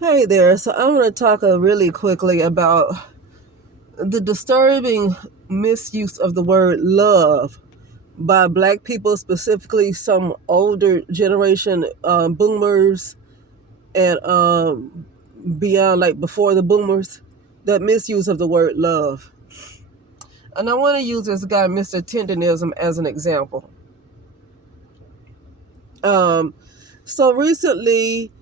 Hey there. So I'm going to talk really quickly about the disturbing misuse of the word love by Black people, specifically some older generation boomers and beyond, like before the boomers, that misuse of the word love. And I want to use this guy, Mr. Tendonism, as an example. Um, so recently,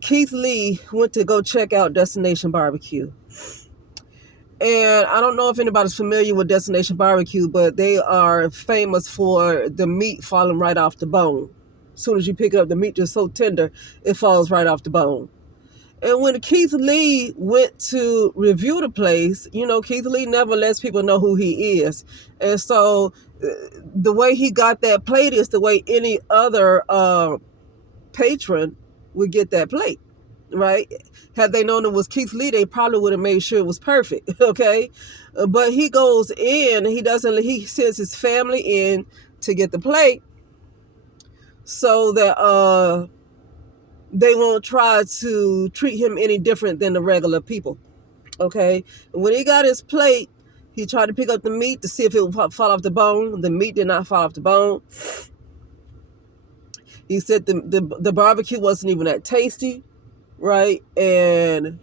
Keith Lee went to go check out Destination Barbecue. And I don't know if anybody's familiar with Destination Barbecue, but they are famous for the meat falling right off the bone. As soon as you pick it up, the meat is so tender, it falls right off the bone. And when Keith Lee went to review the place, Keith Lee never lets people know who he is. And so the way he got that plate is the way any other patron would get that plate, right? Had they known it was Keith Lee, they probably would have made sure it was perfect, okay? But he goes in, he sends his family in to get the plate so that they won't try to treat him any different than the regular people, okay? When he got his plate, he tried to pick up the meat to see if it would fall off the bone. The meat did not fall off the bone. He said the barbecue wasn't even that tasty, right? And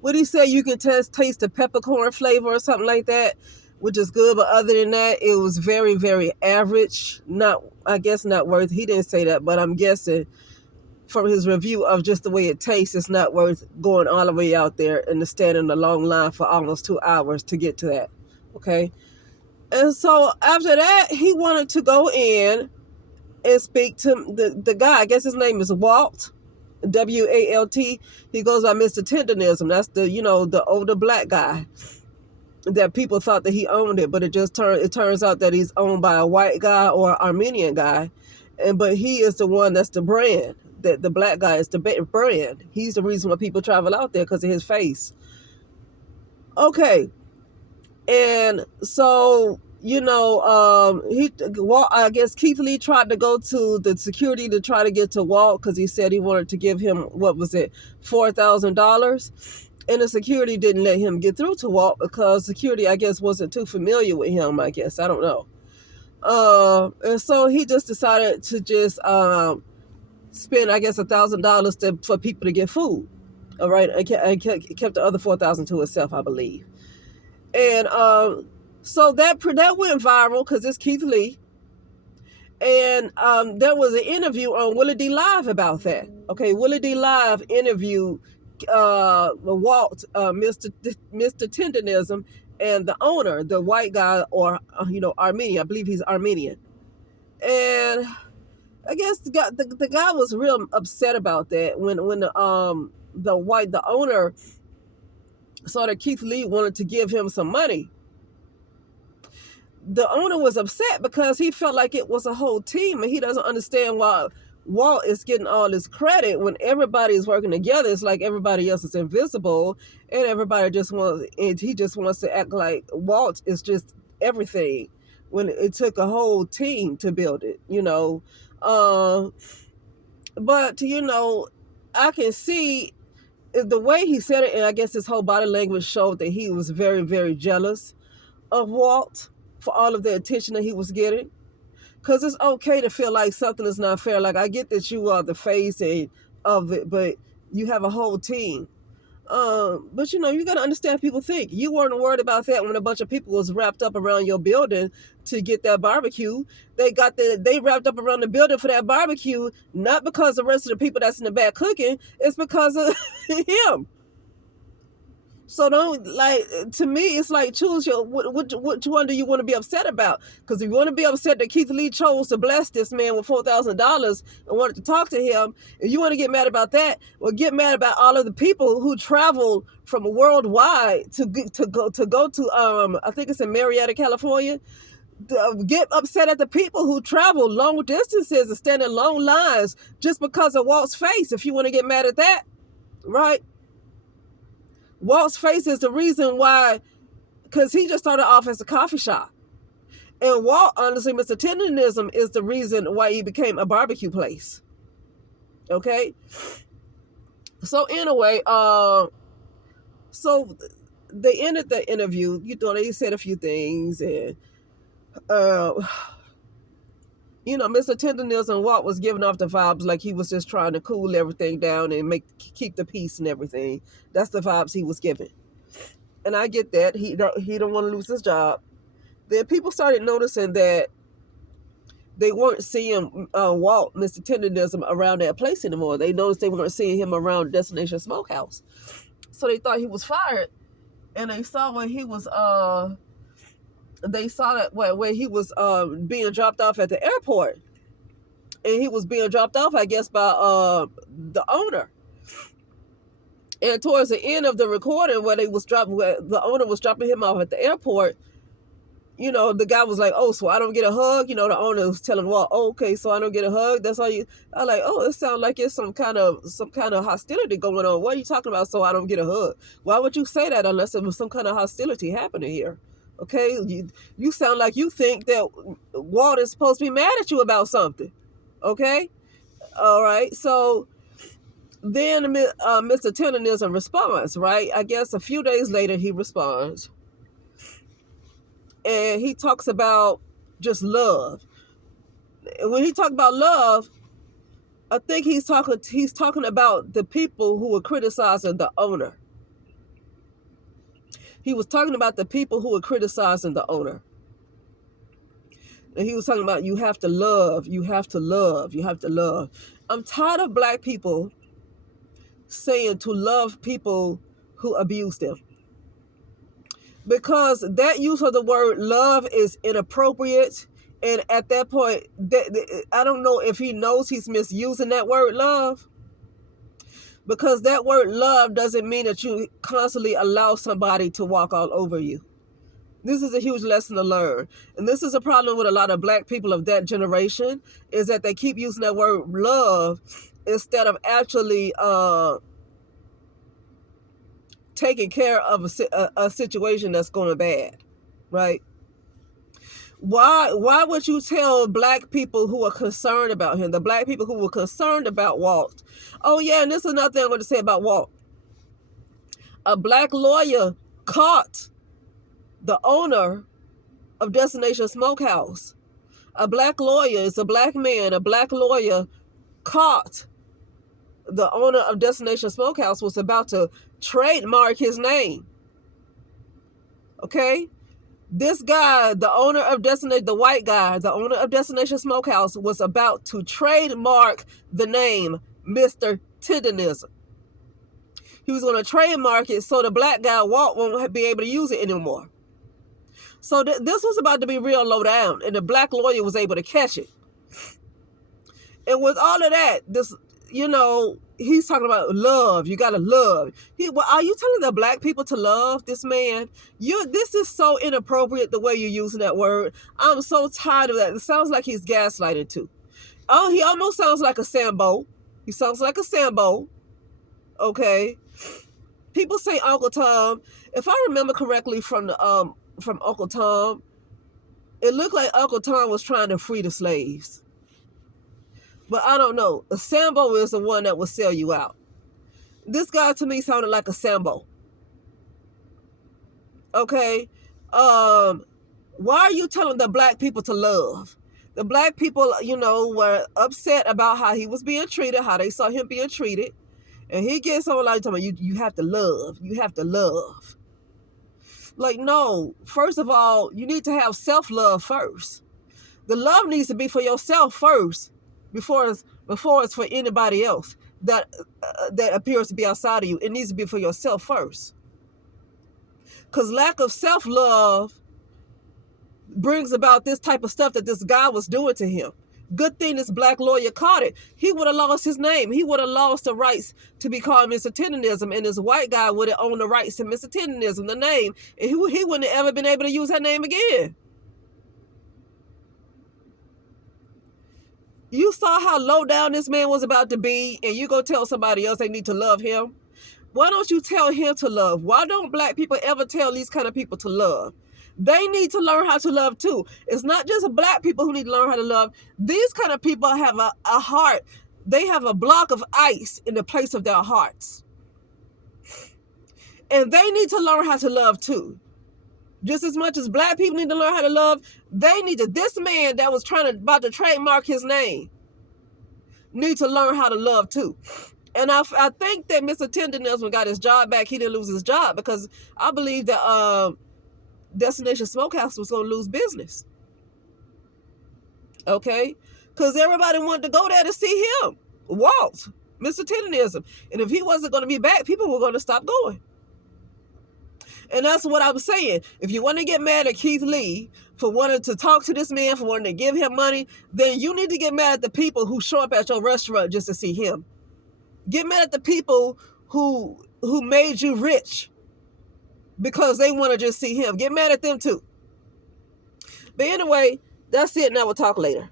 what did he say? You can taste the peppercorn flavor or something like that, which is good. But other than that, it was very, very average. I guess not worth. He didn't say that, but I'm guessing from his review of just the way it tastes, it's not worth going all the way out there and to stand in a long line for almost 2 hours to get to that. Okay. And so after that, he wanted to go in and speak to the guy. I guess his name is Walt. Walt. He goes by Mr. Tendonism. That's the older Black guy that people thought that he owned it, but it turns out that he's owned by a white guy or Armenian guy, but he is the one that's the brand. That the Black guy is the brand. He's the reason why people travel out there, because of his face. Okay, and so I guess Keith Lee tried to go to the security to try to get to Walt, because he said he wanted to give him, what was it, $4,000, and the security didn't let him get through to Walt because security, I guess, wasn't too familiar with him. I guess, I don't know. And so he just decided to just spend, I guess, $1,000 for people to get food. All right, I kept the other 4,000 to himself, I believe. And so that went viral because it's Keith Lee. And there was an interview on Willie D Live about that. Okay, Willie D Live interviewed Walt, Mr. Tendonism, and the owner, the white guy, or Armenian. I believe he's Armenian. And I guess the guy was real upset about that when the owner saw that Keith Lee wanted to give him some money. The owner was upset because he felt like it was a whole team, and he doesn't understand why Walt is getting all this credit when everybody is working together. It's like everybody else is invisible, and he just wants to act like Walt is just everything when it took a whole team to build it, but I can see the way he said it, and I guess his whole body language showed that he was very, very jealous of Walt for all of the attention that he was getting. Because it's okay to feel like something is not fair. Like, I get that you are the face of it, but you have a whole team. But you got to understand people think. You weren't worried about that when a bunch of people was wrapped up around your building to get that barbecue. They wrapped up around the building for that barbecue, not because the rest of the people that's in the back cooking, it's because of him. So to me, it's like, choose which one do you want to be upset about? Because if you want to be upset that Keith Lee chose to bless this man with $4,000 and wanted to talk to him, and you want to get mad about that, well, get mad about all of the people who travel from worldwide to go to I think it's in Marietta, California. Get upset at the people who travel long distances and stand in long lines just because of Walt's face. If you want to get mad at that, right? Walt's face is the reason why, because he just started off as a coffee shop. And Walt, honestly, Mr. Tendonism is the reason why he became a barbecue place. Okay? So anyway, so they ended the interview. They said a few things, and uh, Mr. Tendonism Walt was giving off the vibes like he was just trying to cool everything down and keep the peace and everything. That's the vibes he was giving, and I get that he don't want to lose his job. Then people started noticing that they weren't seeing Walt, Mr. Tendonism, around that place anymore. They noticed they weren't seeing him around Destination Smokehouse, so they thought he was fired. And they saw when he was when he was being dropped off at the airport, and he was being dropped off, I guess, by the owner. And towards the end of the recording, where the owner was dropping him off at the airport, the guy was like, "Oh, so I don't get a hug?" The owner was telling Walt, "Oh, okay, so I don't get a hug. That's all you." I like, "Oh, it sounds like it's some kind of hostility going on. What are you talking about? So I don't get a hug? Why would you say that unless there was some kind of hostility happening here?" Okay, you sound like you think that Walt is supposed to be mad at you about something. Okay, all right. So then Mr. Tendonism responds. Right, I guess a few days later he responds, and he talks about just love. And when he talks about love, I think he's talking about the people who were criticizing the owner. He was talking about the people who were criticizing the owner. And he was talking about you have to love, you have to love, you have to love. I'm tired of black people saying to love people who abuse them. Because that use of the word love is inappropriate. And at that point, I don't know if he knows he's misusing that word love. Because that word love doesn't mean that you constantly allow somebody to walk all over you. This is a huge lesson to learn. And this is a problem with a lot of black people of that generation, is that they keep using that word love instead of actually taking care of a situation that's going bad, right? Why would you tell black people who are concerned about him, the black people who were concerned about Walt? Oh yeah, and this is another thing I'm going to say about Walt. A black lawyer caught the owner of Destination Smokehouse. A black lawyer, it's a black man, a black lawyer caught the owner of Destination Smokehouse was about to trademark his name. Okay? This guy, the owner of the white guy, the owner of Destination Smokehouse, was about to trademark the name Mr. Tendonism. He was going to trademark it so the black guy, Walt, won't be able to use it anymore. So this was about to be real low down, and the black lawyer was able to catch it. And with all of that, he's talking about love. You gotta love. Are you telling the black people to love this man? This is so inappropriate the way you're using that word. I'm so tired of that. It sounds like he's gaslighting too. Oh, he almost sounds like a Sambo. He sounds like a Sambo. Okay. People say Uncle Tom. If I remember correctly from Uncle Tom, it looked like Uncle Tom was trying to free the slaves. But I don't know. A Sambo is the one that will sell you out. This guy to me sounded like a Sambo. Okay? Why are you telling the black people to love? The black people, were upset about how he was being treated, how they saw him being treated. And he gets on like talking about you have to love. You have to love. Like, no. First of all, you need to have self-love first. The love needs to be for yourself first. Before it's for anybody else that appears to be outside of you. It needs to be for yourself first. Because lack of self-love brings about this type of stuff that this guy was doing to him. Good thing this black lawyer caught it. He would have lost his name. He would have lost the rights to be called Mr. Tendonism, and this white guy would have owned the rights to Mr. Tendonism, the name, and he wouldn't have ever been able to use that name again. You saw how low down this man was about to be, and you go tell somebody else they need to love him? Why don't you tell him to love? Why don't black people ever tell these kind of people to love? They need to learn how to love too. It's not just black people who need to learn how to love. These kind of people have a heart They have a block of ice in the place of their hearts. And they need to learn how to love too. Just as much as black people need to learn how to love, they need to, this man that was about to trademark his name, need to learn how to love too. And I think that Mr. Tendonism got his job back. He didn't lose his job because I believe that Destination Smokehouse was going to lose business. Okay? Because everybody wanted to go there to see him, Walt, Mr. Tendonism. And if he wasn't going to be back, people were going to stop going. And that's what I'm saying. If you want to get mad at Keith Lee for wanting to talk to this man, for wanting to give him money, then you need to get mad at the people who show up at your restaurant just to see him. Get mad at the people who made you rich because they want to just see him. Get mad at them too. But anyway, that's it, and I will talk later.